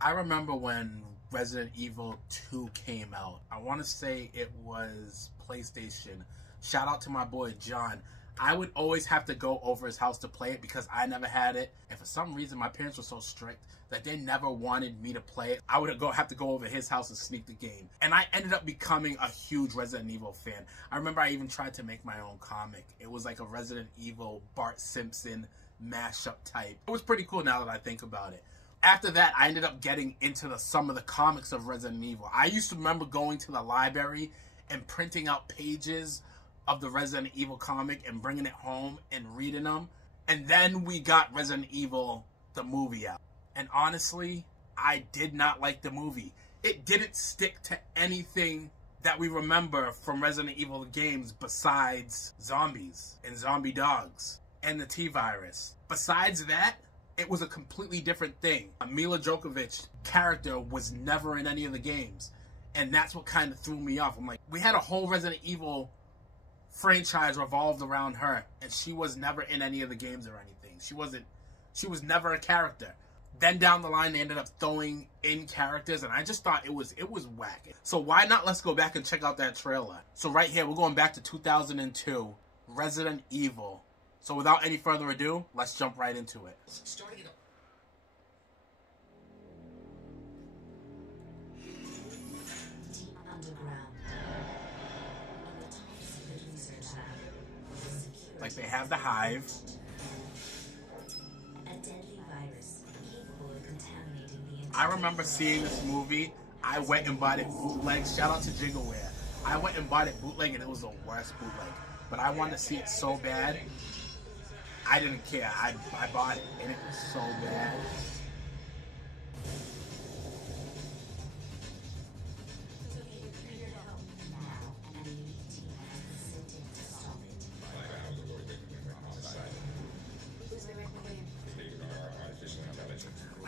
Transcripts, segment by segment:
I remember when Resident Evil 2 came out. I want to say it was PlayStation. Shout out to my boy John. I would always have to go over his house to play it because I never had it. And for some reason, my parents were so strict that they never wanted me to play it. I would have to go over his house and sneak the game. And I ended up becoming a huge Resident Evil fan. I remember I even tried to make my own comic. It was like a Resident Evil Bart Simpson mashup type. It was pretty cool now that I think about it. After that, I ended up getting into some of the comics of Resident Evil. I used to remember going to the library and printing out pages of the Resident Evil comic and bringing it home and reading them. And then we got Resident Evil, the movie, out. And honestly, I did not like the movie. It didn't stick to anything that we remember from Resident Evil games besides zombies and zombie dogs and the T-virus. Besides that, it was a completely different thing. Mila Jokovich's character was never in any of the games. And that's what kind of threw me off. I'm like, we had a whole Resident Evil franchise revolved around her, and she was never in any of the games or anything. She was never a character. Then down the line, they ended up throwing in characters, and I just thought it was whack. So why not let's go back and check out that trailer. So right here, we're going back to 2002, Resident Evil. So without any further ado, let's jump right into it. Starting it up. Like they have the Hive. I remember seeing this movie. I went and bought it bootleg. Shout out to Jiggleware. I went and bought it bootleg, and it was the worst bootleg. But I wanted to see it so bad. I didn't care. I bought it, and it was so bad.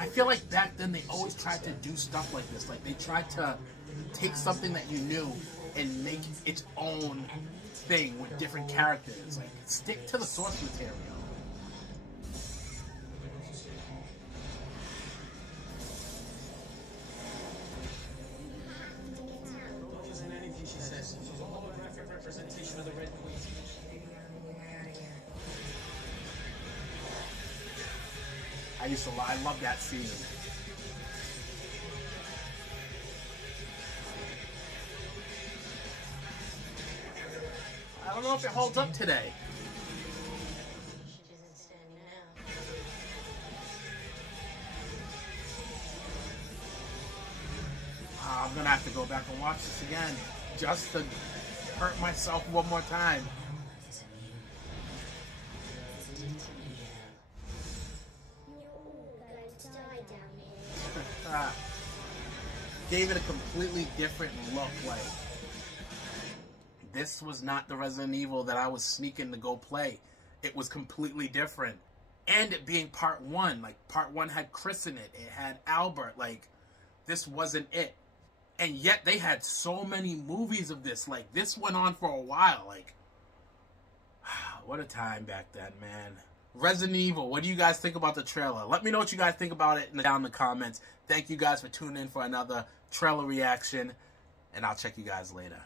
I feel like back then they always tried to do stuff like this. Like they tried to take something that you knew and make its own thing with different characters. Like stick to the source material. I love that scene. I don't know if it holds up today. I'm gonna have to go back and watch this again just to hurt myself one more time. Gave it a completely different look. Like this was not the Resident Evil that I was sneaking to go play. It was completely different. And it being part one, like part one had Chris in it. It had Albert. Like this wasn't it. And yet they had so many movies of this. Like this went on for a while. Like what a time back then, man. Resident Evil, what do you guys think about the trailer? Let me know what you guys think about it down in the comments. Thank you guys for tuning in for another trailer reaction, and I'll check you guys later.